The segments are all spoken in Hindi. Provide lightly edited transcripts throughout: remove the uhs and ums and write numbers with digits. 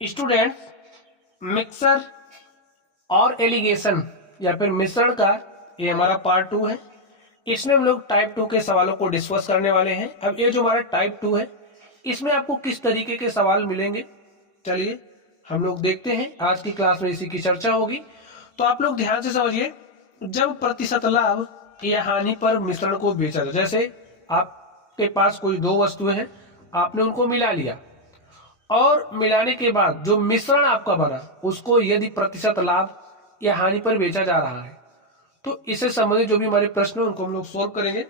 स्टूडेंट्स, मिक्सर और एलिगेशन या फिर मिश्रण का ये हमारा पार्ट 2 है। इसमें हम लोग टाइप 2 के सवालों को डिस्कस करने वाले हैं। अब ये जो हमारा टाइप 2 है, इसमें आपको किस तरीके के सवाल मिलेंगे, चलिए हम लोग देखते हैं। आज की क्लास में इसी की चर्चा होगी, तो आप लोग ध्यान से समझिए। जब प्रतिशत लाभ या हानि पर मिश्रण को बेचा जाए, जैसे आपके पास कोई दो वस्तुएं हैं, आपने उनको मिला लिया और मिलाने के बाद जो मिश्रण आपका बना उसको यदि प्रतिशत लाभ या हानि पर बेचा जा रहा है, तो इससे संबंधित जो भी हमारे प्रश्न है उनको हम लोग सोल्व करेंगे।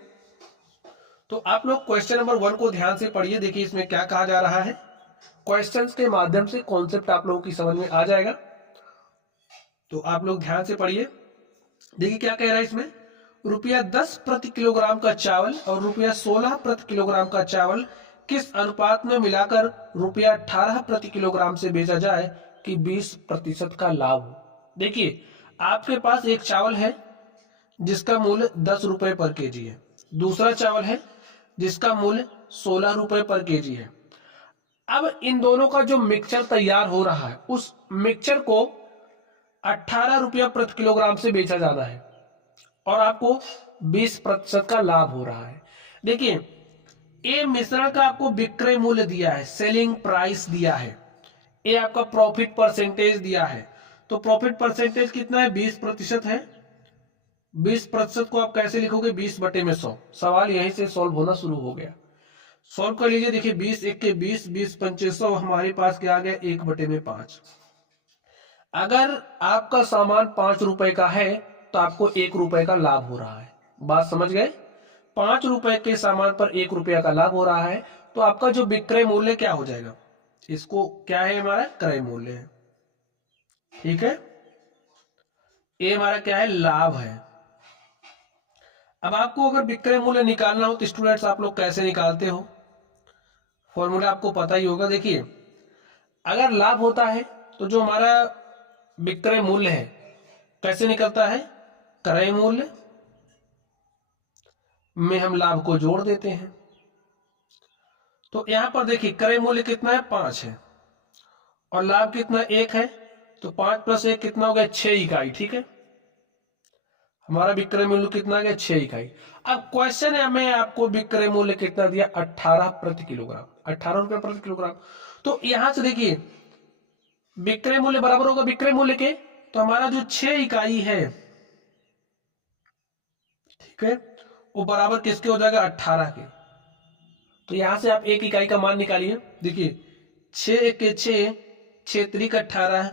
तो आप लोग क्वेश्चन नंबर 1 को ध्यान से पढ़िए। देखिए इसमें क्या कहा जा रहा है। क्वेश्चंस के माध्यम से कॉन्सेप्ट आप लोगों की समझ में आ जाएगा, तो आप लोग ध्यान से पढ़िए। देखिए क्या कह रहा है इसमें, रुपया 10 प्रति किलोग्राम का चावल और रुपया 16 प्रति किलोग्राम का चावल किस अनुपात में मिलाकर रुपया 18 प्रति किलोग्राम से बेचा जाए कि 20% का लाभ हो। देखिए आपके पास एक चावल है जिसका मूल्य 10 रुपए पर केजी है, दूसरा चावल है जिसका मूल्य 16 रुपए पर केजी है। अब इन दोनों का जो मिक्सचर तैयार हो रहा है, उस मिक्सचर को 18 रुपया प्रति किलोग्राम से बेचा जाना है और आपको 20% का लाभ हो रहा है। देखिए ये मिश्रण का आपको विक्रय मूल्य दिया है, सेलिंग प्राइस दिया है, ये आपका प्रॉफिट परसेंटेज दिया है। तो प्रॉफिट परसेंटेज कितना है, 20% है। 20% को आप कैसे लिखोगे, 20/100। सवाल यहीं से सॉल्व होना शुरू हो गया। सॉल्व कर लीजिए। देखिए 20 एक के 20, 20×500 हमारे पास क्या आ गया, 1/5। अगर आपका सामान 5 रुपए का है तो आपको 1 रुपए का लाभ हो रहा है। बात समझ गए, 5 रुपए के सामान पर 1 रुपया का लाभ हो रहा है, तो आपका जो विक्रय मूल्य क्या हो जाएगा, इसको क्या है, हमारा क्रय मूल्य है। ठीक है, ये हमारा क्या है, लाभ है। अब आपको अगर विक्रय मूल्य निकालना हो तो स्टूडेंट्स आप लोग कैसे निकालते हो, फॉर्मूला आपको पता ही होगा। देखिए अगर लाभ होता है तो जो हमारा विक्रय मूल्य है कैसे निकलता है, क्रय मूल्य में हम लाभ को जोड़ देते हैं। तो यहां पर देखिए क्रय मूल्य कितना है, 5 है और लाभ कितना, 1 है। तो 5 + 1 कितना हो गया, 6 इकाई। ठीक है, हमारा विक्रय मूल्य कितना गया, 6 इकाई। अब क्वेश्चन है हमें आपको विक्रय मूल्य कितना दिया, 18 प्रति किलोग्राम, 18 रुपए प्रति किलोग्राम। तो यहां से देखिए विक्रय मूल्य बराबर होगा विक्रय मूल्य के, तो हमारा जो 6 इकाई है, ठीक है, वो बराबर किसके हो जाएगा, 18 के। तो यहां से आप 1 इकाई का मान निकालिए। देखिए 6 के 6, 6 त्रिक 18,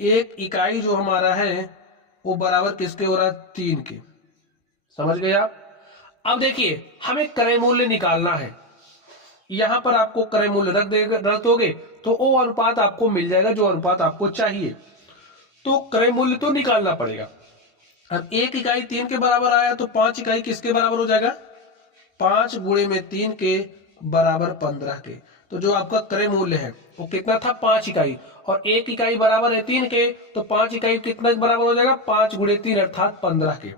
1 इकाई जो हमारा है वो बराबर किसके हो रहा है, 3 के। समझ गए आप। अब देखिए हमें क्रय मूल्य निकालना है, यहां पर आपको क्रय मूल्य रख दोगे तो वो अनुपात आपको मिल जाएगा जो अनुपात आपको चाहिए। तो क्रय मूल्य तो निकालना पड़ेगा। अब 1 इकाई 3 के बराबर आया तो 5 इकाई किसके बराबर हो जाएगा, 5 × 3 के बराबर 15 के। तो जो आपका क्रय मूल्य है वो कितना था, 5 इकाई, और 1 इकाई बराबर है 3 के, तो 5 इकाई कितना बराबर हो जाएगा, 5 × 3 अर्थात 15 के।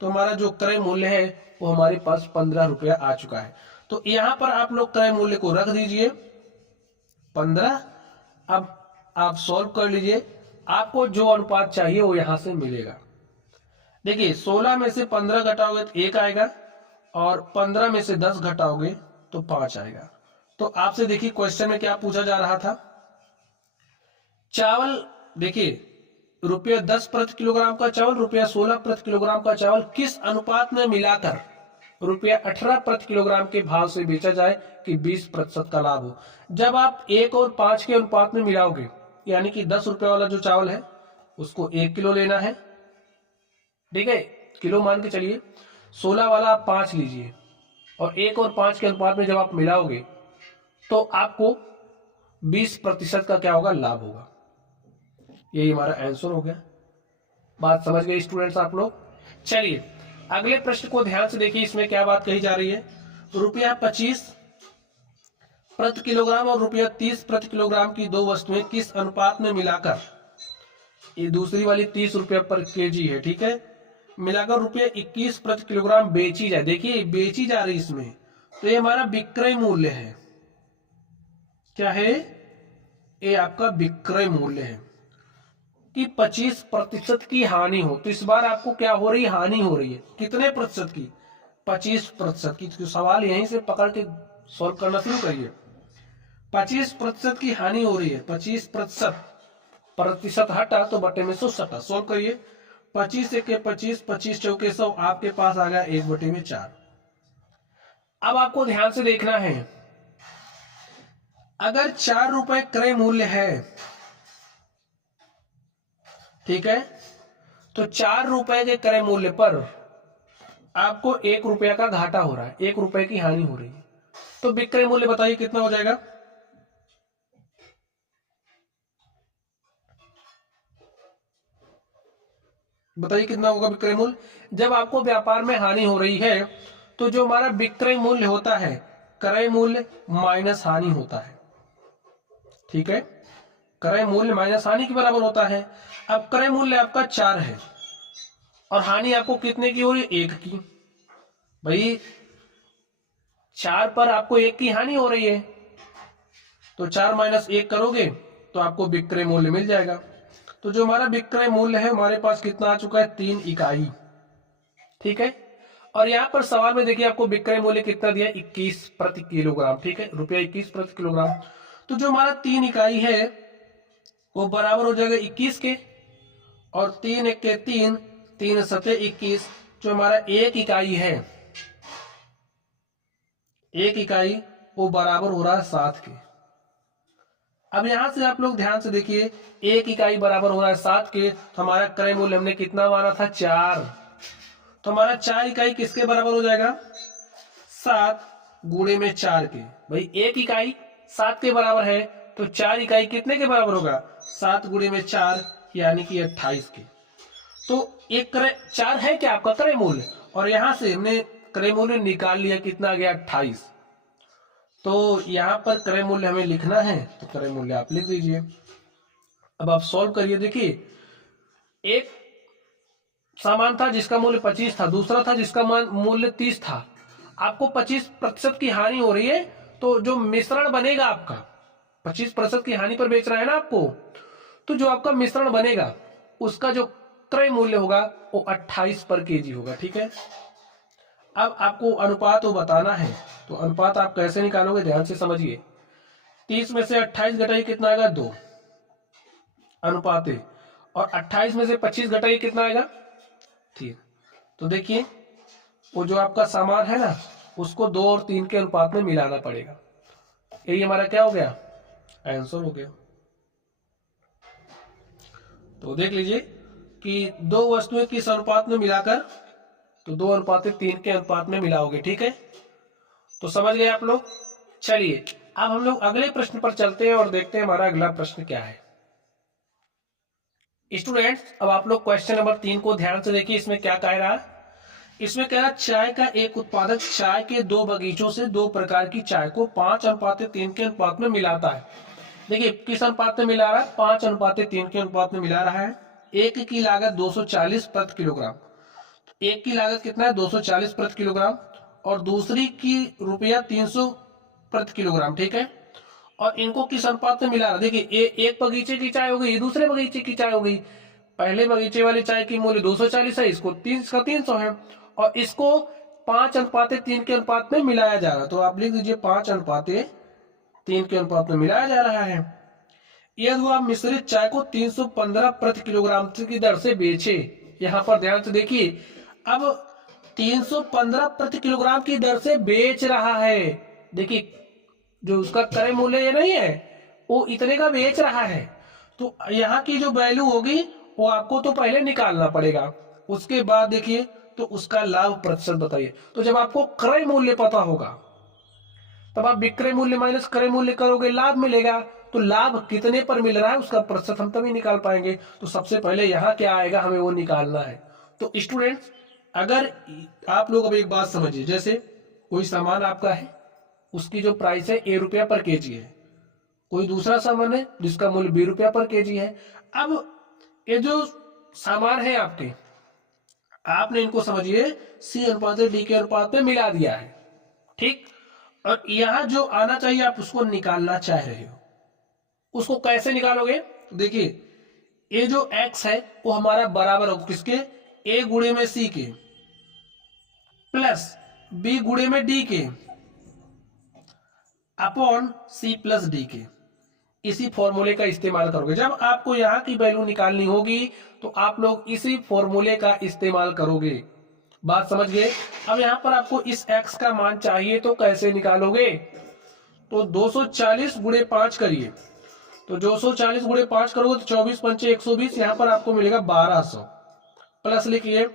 तो हमारा जो क्रय मूल्य है वो हमारे पास 15 रुपया आ चुका है। तो यहां पर आप लोग क्रय मूल्य को रख दीजिए 15। अब आप सॉल्व कर लीजिए, आपको जो अनुपात चाहिए वो यहां से मिलेगा। देखिए 16 में से 15 घटाओगे तो 1 आएगा, और 15 में से 10 घटाओगे तो 5 आएगा। तो आपसे देखिए क्वेश्चन में क्या पूछा जा रहा था, चावल, देखिए रुपया 10 प्रति किलोग्राम का चावल, रुपया 16 प्रति किलोग्राम का चावल किस अनुपात में मिलाकर रुपया 18 प्रति किलोग्राम के भाव से बेचा जाए कि 20% का लाभ हो। जब आप 1 और 5 के अनुपात में मिलाओगे, यानी कि 10 रुपये वाला जो चावल है उसको 1 किलो लेना है, ठीक है, किलो मान के चलिए। 16 वाला आप 5 लीजिए, और 1 और 5 के अनुपात में जब आप मिलाओगे तो आपको 20% का क्या होगा, लाभ होगा। यही हमारा आंसर हो गया। बात समझ गए स्टूडेंट्स आप लोग। चलिए अगले प्रश्न को ध्यान से देखिए, इसमें क्या बात कही जा रही है। रुपया 25 प्रति किलोग्राम और रुपया 30 प्रति किलोग्राम की दो वस्तुएं किस अनुपात में मिलाकर, ये दूसरी वाली 30 रुपया पर केजी है, ठीक है, मिलाकर रुपया 21 प्रति किलोग्राम बेची जाए। देखिए बेची जा रही इसमें, तो ये हमारा विक्रय मूल्य है। क्या है, ये आपका विक्रय मूल्य है कि 25% की हानि हो। तो इस बार आपको क्या हो रही है, हानि हो रही है। कितने प्रतिशत की, 25% की। तो सवाल यहीं से पकड़ के सॉल्व करना शुरू करिए। 25% की हानि हो रही है, 25%, प्रतिशत हटा तो बटे में 100 सटा। सॉल्व करिए। 25 एक 25, 25 चौके 100, आपके पास आ गया 1/4। अब आपको ध्यान से देखना है, अगर 4 रुपए क्रय मूल्य है, ठीक है, तो 4 रुपए के क्रय मूल्य पर आपको 1 रुपया का घाटा हो रहा है, 1 रुपए की हानि हो रही है। तो विक्रय मूल्य बताइए कितना हो जाएगा। बताइए कितना होगा विक्रय मूल्य। जब आपको व्यापार में हानि हो रही है तो जो हमारा विक्रय मूल्य होता है, क्रय मूल्य माइनस हानि होता है, ठीक है। क्रय मूल्य माइनस हानि के बराबर होता है। अब क्रय मूल्य आपका 4 है और हानि आपको कितने की हो रही है, 1 की। भाई 4 पर आपको 1 की हानि हो रही है, तो 4 - 1 करोगे तो आपको विक्रय मूल्य मिल जाएगा। तो जो हमारा विक्रय मूल्य है हमारे पास कितना आ चुका है, 3 इकाई, ठीक है। और यहां पर सवाल में देखिए आपको विक्रय मूल्य कितना दिया, 21 प्रति किलोग्राम, ठीक है, रुपया 21 प्रति किलोग्राम। तो जो हमारा 3 इकाई है वो बराबर हो जाएगा 21 के, और 3 एक के 3, 3 सते 21। जो हमारा 1 इकाई है, 1 इकाई वो बराबर हो रहा है 7 के। अब यहां से आप लोग ध्यान से देखिए, 1 इकाई बराबर हो रहा है 7 के, तो हमारा क्रय मूल्य हमने कितना माना था, 4। तो हमारा 4 इकाई किसके बराबर हो जाएगा, 7 गुणे में 4 के। भाई 1 इकाई 7 के बराबर है, तो 4 इकाई कितने के बराबर होगा, 7 गुणे में 4 यानी कि 28 के। तो एक क्रय 4 है क्या आपका क्रय मूल्य, और यहां से हमने क्रय मूल्य निकाल लिया, कितना आ गया, 28। तो यहां पर क्रय मूल्य हमें लिखना है, तो क्रय मूल्य आप लिख दीजिए। अब आप सॉल्व करिए। देखिए एक सामान था जिसका मूल्य 25 था, दूसरा था जिसका मूल्य 30 था। आपको 25% की हानि हो रही है, तो जो मिश्रण बनेगा आपका, 25% की हानि पर बेच रहा है ना आपको, तो जो आपका मिश्रण बनेगा उसका जो क्रय मूल्य होगा वो 28 पर केजी होगा, ठीक है। अब आपको अनुपात वो बताना है, तो अनुपात आप कैसे निकालोगे, ध्यान से समझिए। 30 में से 28 घटाइए, कितना आएगा, 2 अनुपात है। और 28 में से 25 घटाइए, कितना आएगा, 3। तो देखिए वो जो आपका सामान है ना, उसको 2 और 3 के अनुपात में मिलाना पड़ेगा। यही हमारा क्या हो गया, आंसर हो गया। तो देख लीजिए कि 2 वस्तुएं किस अनुपात में मिलाकर, तो 2:3 के अनुपात में मिलाओगे, ठीक है। तो समझ गए आप लोग। चलिए अब हम लोग अगले प्रश्न पर चलते हैं और देखते हैं हमारा अगला प्रश्न क्या है। स्टूडेंट्स अब आप लोग क्वेश्चन नंबर 3 को ध्यान से देखिए, इसमें क्या कह रहा है। इसमें कह रहा चाय का एक उत्पादक चाय के 2 बगीचों से 2 प्रकार की चाय को 5:3 के अनुपात में मिलाता है। देखिए किस अनुपात में मिला रहा है, 5:3 के अनुपात में मिला रहा है। एक की लागत 240 प्रति किलोग्राम, एक की लागत कितना है, 240 प्रति किलोग्राम, और दूसरी की रुपया 300 प्रति किलोग्राम, ठीक है। और इनको किस अनुपात में मिला रहा है, देखिए एक बगीचे की चाय हो गई, दूसरे बगीचे की चाय हो गई। पहले बगीचे वाली चाय की मूल्य 240 है, इसको 300 है, और इसको 5:3 के अनुपात में मिलाया जा रहा है। तो आप लिख दीजिए 5:3 के अनुपात में मिलाया जा रहा है। यदि वह मिश्रित चाय को 315 प्रति किलोग्राम की दर से बेचे, यहां पर ध्यान से देखिए, अब 315 प्रति किलोग्राम की दर से बेच रहा है। देखिए जो उसका क्रय मूल्य ये नहीं है, वो इतने का बेच रहा है, तो यहाँ की जो वैल्यू होगी वो आपको तो पहले निकालना पड़ेगा। उसके बाद देखिए तो उसका लाभ प्रतिशत बताइए। तो जब आपको क्रय मूल्य पता होगा तब आप विक्रय मूल्य माइनस क्रय मूल्य करोगे, लाभ मिलेगा। तो लाभ कितने पर मिल रहा है उसका प्रतिशत हम तभी निकाल पाएंगे। तो सबसे पहले यहाँ क्या आएगा, हमें वो निकालना है। तो स्टूडेंट्स अगर आप लोग अब एक बात समझिए, जैसे कोई सामान आपका है, उसकी जो प्राइस है ₹1 पर केजी है, कोई दूसरा सामान है जिसका मूल्य ₹20 पर केजी है। अब ये जो सामान है आपके, आपने इनको समझिए C/D के अनुपात में मिला दिया है, ठीक। और यहां जो आना चाहिए आप उसको निकालना चाह रहे हो, उसको कैसे निकालोगे? देखिए ये जो x है वो हमारा बराबर होगा किसके? a गुणे में c के प्लस b गुणे में d के अपॉन c प्लस d के। इसी फॉर्मूले का इस्तेमाल करोगे। जब आपको यहाँ की वैल्यू निकालनी होगी तो आप लोग इसी फॉर्मूले का इस्तेमाल करोगे। बात समझ गए? अब यहाँ पर आपको इस x का मान चाहिए तो कैसे निकालोगे? तो 240 गुणे 5 करिए। तो 240 गुणे 5 करोगे तो 24 पंचे 120, यहाँ पर आपको मिलेगा 1200 प्लस लिखिए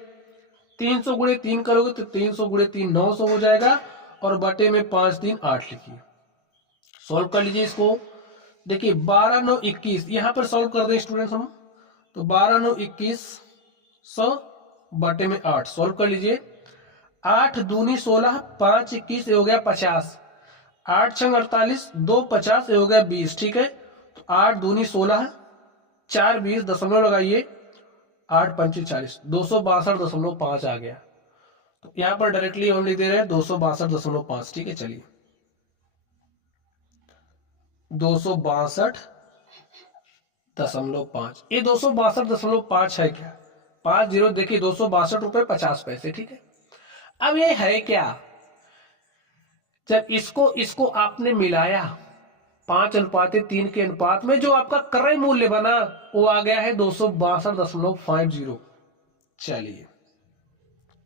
300 गुणे 3 करोगे तो 300 गुणे 3 900 हो जाएगा और बटे में 5 3 8 लिखिए। सॉल्व कर लीजिए इसको। देखिए 12 9 21, यहाँ पर सॉल्व कर दें स्टूडेंट्स हम। तो 12 9 21 100 बटे में 8 सॉल्व कर लीजिए। 8 दूनी 16 5 21 हो गया 50, 8 छंग 48 2 50 हो गया 20। ठीक है, तो 8 दूनी 16 4 20 दशमलव लगाइए 8 पंचे 40 262.5 आ गया। तो यहाँ पर डायरेक्टली हम लिख दे रहे हैं 262.5। ठीक है, चलिए 262.5। ये 262.5 है क्या? 50 देखिए 262.50 रुपए। ठीक है, अब ये है क्या? जब इसको आपने मिलाया 5:3 के अनुपात में जो आपका क्रय मूल्य बना वो आ गया है 262.50। चलिए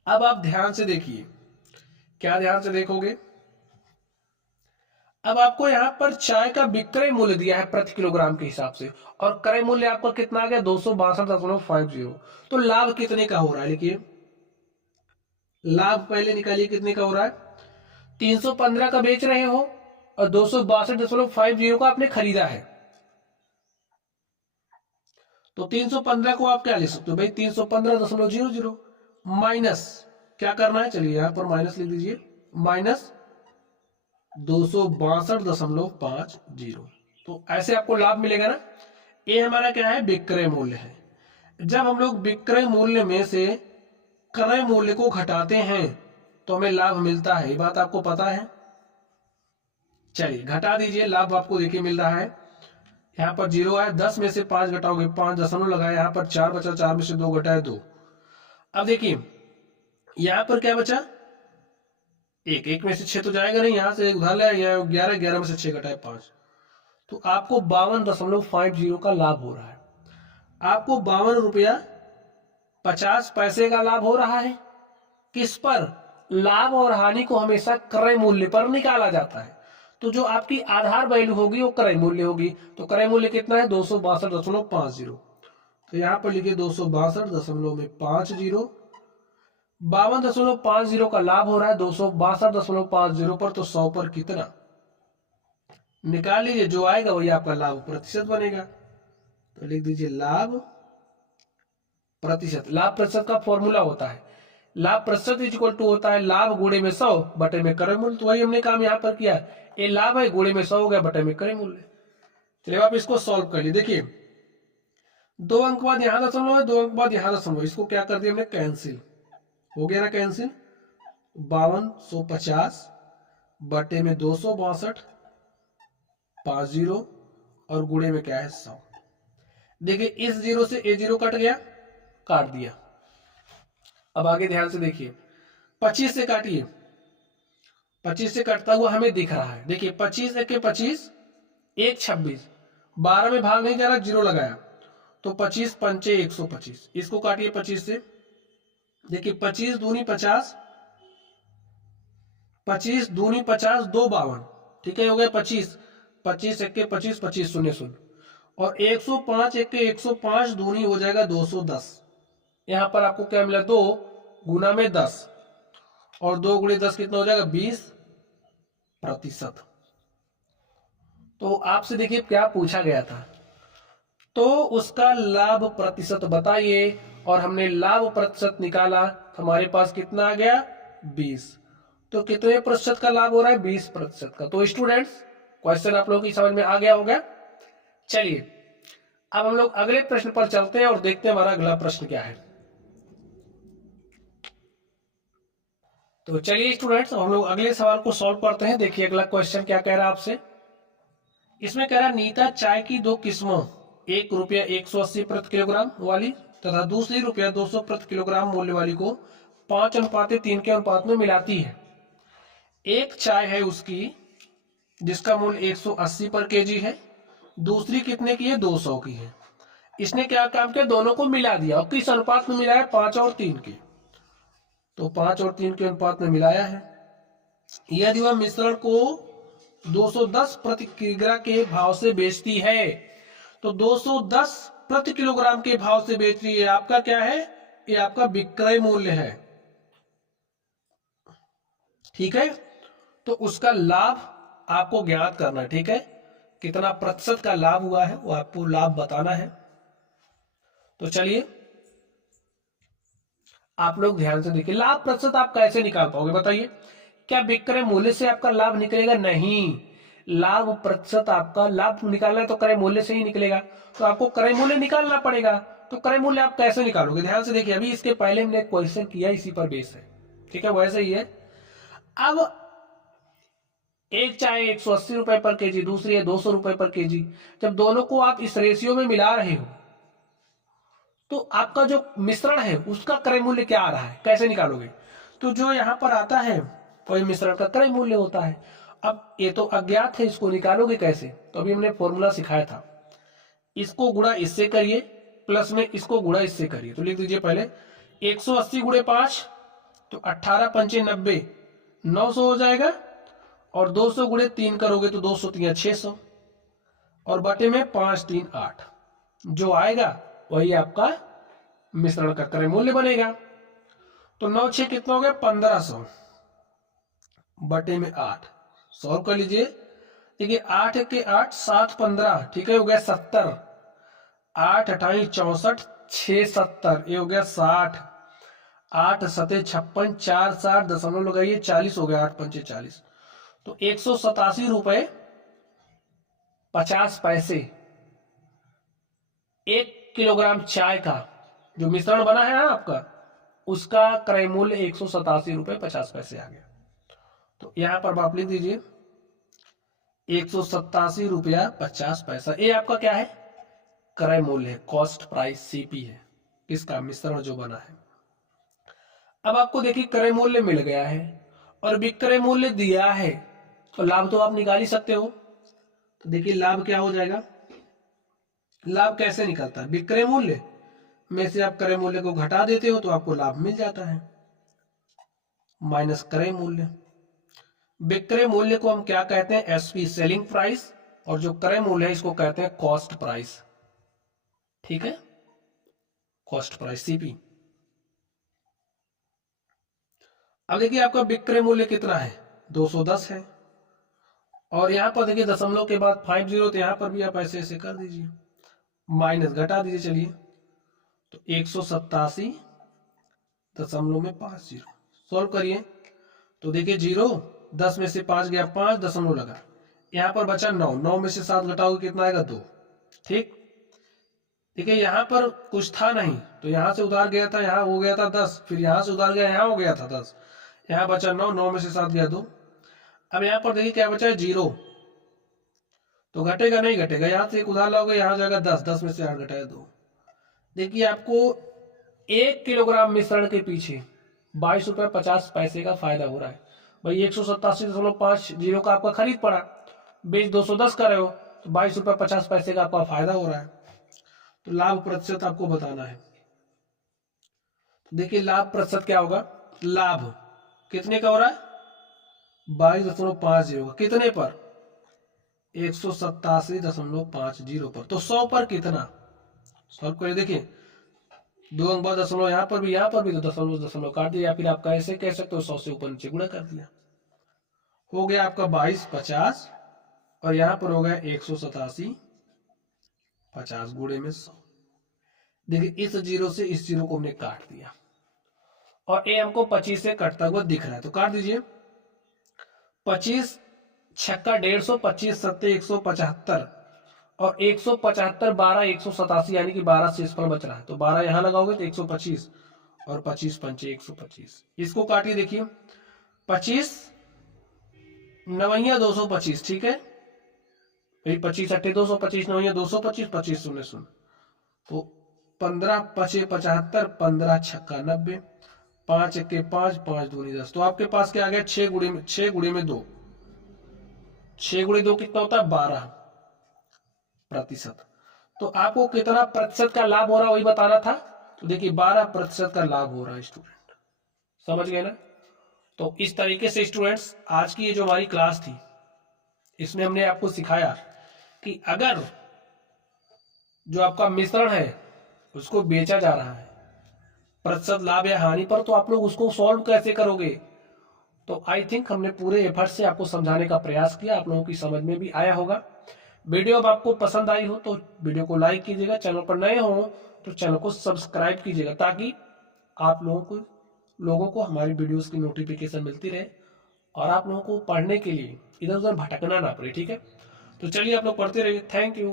अब आप ध्यान से देखिए। क्या ध्यान से देखोगे? अब आपको यहां पर चाय का विक्रय मूल्य दिया है प्रति किलोग्राम के हिसाब से और क्रय मूल्य आपका कितना आ गया 262.50। तो लाभ कितने का हो रहा है? देखिए लाभ पहले निकालिए कितने का हो रहा है। 315 का बेच रहे हो और 262.50 का आपने खरीदा है। तो 315 को आप क्या ले सकते हो भाई? 315.00 माइनस क्या करना है? चलिए यहां पर माइनस लिख दीजिए, माइनस 262.50। तो ऐसे आपको लाभ मिलेगा ना। ये हमारा क्या है? विक्रय मूल्य है। जब हम लोग विक्रय मूल्य में से क्रय मूल्य को घटाते हैं तो हमें लाभ मिलता है। ये बात आपको पता है। चलिए घटा दीजिए, लाभ आपको देखिए मिल रहा है। यहाँ पर 0 आया, 10 में से 5 घटाओगे 5 दशमलव लगाए, यहाँ पर 4 बचा, 4 में से 2 घटाए 2। अब देखिए यहाँ पर क्या बचा? 1 1 में से 6 तो जाएगा नहीं, यहाँ से एक उधार लिया, 11 11 में से 6 घटाए 5। तो आपको 52.50 का लाभ हो रहा है। आपको 52 रुपया 50 पैसे का लाभ हो रहा है। किस पर? लाभ और हानि को हमेशा क्रय मूल्य पर निकाला जाता है। तो जो आपकी आधार वैल्यू होगी वो क्रय मूल्य होगी। तो क्रय मूल्य कितना है? 262.50। तो यहाँ पर लिखिए 262.50। 52.50 का लाभ हो रहा है 262.50 पर। तो 100 पर कितना? निकाल लीजिए, जो आएगा वही आपका लाभ प्रतिशत बनेगा। तो लिख दीजिए लाभ प्रतिशत। लाभ प्रतिशत का फॉर्मूला होता है लाभ प्रतिशत इक्वल टू होता है लाभ गुणे में 100 बटे में क्रय मूल्य। तो वही हमने काम यहाँ पर किया। ये लाभ है, गुणे में 100 हो गया, बटे में क्रय मूल्य। चलिए आप इसको सॉल्व कर लिए। देखिए 2 अंक बाद यहाँ दशमलव है, 2 अंक बाद यहाँ दशमलव, इसको क्या कर दिया हमने? कैंसिल हो गया ना, कैंसिल। 5250 बटे में 262.50 और गुणे में क्या है? 100। देखिए इस 0 से ये 0 कट गया, काट दिया। अब आगे ध्यान से देखिए, 25 से काटिए। 25 से कटता हुआ हमें दिख रहा है। देखिए 25 1 25 1 26, 12 में भाग नहीं जा रहा, 0 लगाया तो 25 पंचे 125। इसको काटिए 25 से। देखिए 25 दूनी 50, 25 दूनी 50 2 52। ठीक है, हो गया 25 25 1 25 25 0 0 और 105 1 105 दूनी हो जाएगा 210। यहां पर आपको क्या मिला? 2 गुना में 10 और 2 गुणे 10 कितना हो जाएगा? 20%। तो आपसे देखिए क्या पूछा गया था, तो उसका लाभ प्रतिशत बताइए और हमने लाभ प्रतिशत निकाला तो हमारे पास कितना आ गया? 20। तो कितने प्रतिशत का लाभ हो रहा है? 20% का। तो स्टूडेंट्स क्वेश्चन आप लोगों की समझ में आ गया होगा। चलिए अब हम लोग अगले प्रश्न पर चलते हैं और देखते हैं हमारा अगला प्रश्न क्या है। तो चलिए स्टूडेंट्स हम लोग अगले सवाल को सॉल्व करते हैं। देखिए अगला क्वेश्चन क्या कह रहा है आपसे। इसमें कह रहा है नीता चाय की दो किस्मों, एक रुपया 180 प्रति किलोग्राम वाली तथा दूसरी रुपया 200 प्रति किलोग्राम मूल्य वाली को 5:3 के अनुपात में मिलाती है। एक चाय है उसकी जिसका मूल्य 180 पर केजी है, दूसरी कितने की है, 200 की है। इसने क्या काम किया, दोनों को मिला दिया। और किस अनुपात में मिलाया, 5 और 3 के। तो 5 और 3 के अनुपात में मिलाया है। यदि वह मिश्रण को 210 प्रति किलोग्राम के भाव से बेचती है, तो 210 प्रति किलोग्राम के भाव से बेच रही है। आपका क्या है, ये आपका विक्रय मूल्य है। ठीक है, तो उसका लाभ आपको ज्ञात करना है। ठीक है, कितना प्रतिशत का लाभ हुआ है वो आपको लाभ बताना है। तो चलिए आप लोग ध्यान से देखिए, लाभ प्रतिशत आप कैसे निकाल पाओगे बताइए। क्या विक्रय मूल्य से आपका लाभ निकलेगा, नहीं। लाभ प्रतिशत आपका लाभ निकालना है तो क्रय मूल्य से ही निकलेगा, तो आपको क्रय मूल्य निकालना पड़ेगा। तो क्रय मूल्य आप कैसे निकालोगे, ध्यान से देखिए। अभी इसके पहले हमने क्वेश्चन किया, इसी पर बेस है। ठीक है, वैसे ही है। अब एक चाय 180 रुपए पर केजी, दूसरी है 200 रुपए पर केजी। जब दोनों को आप इस रेशियो में मिला रहे हो, तो आपका जो मिश्रण है उसका क्रय मूल्य क्या आ रहा है, कैसे निकालोगे। तो जो यहां पर आता है वही मिश्रण का क्रय मूल्य होता है। अब ये तो अज्ञात है, इसको निकालोगे कैसे। तो अभी हमने फॉर्मूला सिखाया था, इसको गुणा इससे करिए, प्लस में इसको गुणा इससे करिए। तो लिख दीजिए पहले 180 गुणे 5, तो 18 पंचे 90, 900 हो जाएगा। और 200 गुणे 3 करोगे तो 200 3 600, और बटे में 5 3 8, जो आएगा वही आपका मिश्रण का क्रय मूल्य बनेगा। तो 9 6 कितना हो गया, 1500 बटे में 8, सॉल्व कर लीजिए। देखिए 8 के 8 7 15, ठीक है, हो गया 70। 8 28 64, 6 70, ये हो गया 60। 8 7 56, 4 60 दशमलव लगाइए, 40 हो गया। 8 पंचे 40, तो 187 रुपए 50 पैसे 1 किलोग्राम चाय का जो मिश्रण बना है ना आपका, उसका क्रय मूल्य 187 रुपए 50 पैसे आ गया। तो यहां पर आप लिख दीजिए 187 रुपया 50 पैसा, ये आपका क्या है, क्रय मूल्य है, कॉस्ट प्राइस सीपी है, इसका मिश्रण जो बना है। अब आपको देखिए क्रय मूल्य मिल गया है और विक्रय मूल्य दिया है, तो लाभ तो आप निकाल ही सकते हो। तो देखिए लाभ क्या हो जाएगा, लाभ कैसे निकलता है, विक्रय मूल्य में से आप क्रय मूल्य को घटा देते हो तो आपको लाभ मिल जाता है, माइनस क्रय मूल्य। विक्रय मूल्य को हम क्या कहते हैं, एसपी सेलिंग प्राइस, और जो क्रय मूल्य है इसको कहते हैं कॉस्ट प्राइस। ठीक है, कॉस्ट प्राइस सीपी। अब देखिए आपका विक्रय मूल्य कितना है, 210 है, और यहां पर देखिए दशमलव के बाद 50, तो यहां पर भी आप ऐसे ऐसे कर दीजिए, माइनस घटा दीजिए। चलिए तो 187.50 सॉल्व करिए। तो देखिए 0 10 में से 5 गया, 5 दशमलव लगा, यहां पर बचा 9, 9 में से 7 घटाओगे कितना आएगा, 2। ठीक, देखिए यहां पर कुछ था नहीं तो यहां से उधार गया था, यहां हो गया था 10, फिर यहां से उधार गया, यहां हो गया था 10, यहां बचा 9, 9 में से 7 गया 2। अब यहां पर देखिए क्या बचा है, 0, तो घटेगा नहीं, घटेगा, यहां से एक उधार लाओगे, यहां जाएगा 10, 10 में से 8 घटाया 2। देखिए आपको 1 किलोग्राम मिश्रण के पीछे 22 रुपये 50 पैसे का फायदा हो रहा है। भाई 187.50 का आपका खरीद पड़ा, बेच 210 कर रहे हो, तो 22 रुपये 50 पैसे का आपका फायदा हो रहा है। तो लाभ प्रतिशत आपको बताना है। तो देखिए लाभ प्रतिशत क्या होगा, लाभ कितने का हो रहा है, 22.50 का, कितने पर, 187.50 पर। तो 100 पर कितना, सॉल्व करिए। देखिए 2 अंक बाद दशमलव, यहाँ पर भी तो दशमलव दशमलव काट दिया, फिर आप कैसे कह सकते हो 100 से ऊपर नीचे गुणा कर दिया, हो गया आपका 22.50, और यहां पर हो गया 187.50 गुणे में 100। देखिए इस 0 से इस 0 को हमने काट दिया, और ए हमको 25 से कटता हुआ दिख रहा है, तो काट दीजिए। 25 छक्का 150, 25 सत्ते 175, और 175 12 187, यानी कि 12 शेषफल बच रहा है, तो 12 यहां लगाओगे तो 125, और 25 पंचे 125, इसको काटिए। देखिए 25 9 225, ठीक है, भाई 25 अट्ठे 225, 9 225, 25 शून्य शून्य, तो 15 पचे 75, 15 छक्का 90, 5 1 5, 5 दूनी 10। तो आपके पास क्या आ गया, 6 गुणे में 2, 6 गुणे 2 कितना होता है, 12%। तो आपको कितना प्रतिशत का लाभ हो रहा है वही बताना था। तो देखिए 12% का लाभ हो रहा है स्टूडेंट, समझ गए ना। तो इस तरीके से स्टूडेंट्स आज की ये जो हमारी क्लास थी इसमें हमने आपको सिखाया कि अगर जो आपका मिश्रण है उसको बेचा जा रहा है प्रतिशत लाभ या हानि पर, तो आप लोग उसको सॉल्व कैसे करोगे। तो आई थिंक हमने पूरे एफर्ट से आपको समझाने का प्रयास किया, आप लोगों की समझ में भी आया होगा। वीडियो अब आपको पसंद आई हो तो वीडियो को लाइक कीजिएगा, चैनल पर नए हो तो चैनल को सब्सक्राइब कीजिएगा, ताकि आप लोगों को हमारी वीडियोस की नोटिफिकेशन मिलती रहे और आप लोगों को पढ़ने के लिए इधर उधर भटकना ना पड़े, ठीक है। तो चलिए आप लोग पढ़ते रहिए, थैंक यू।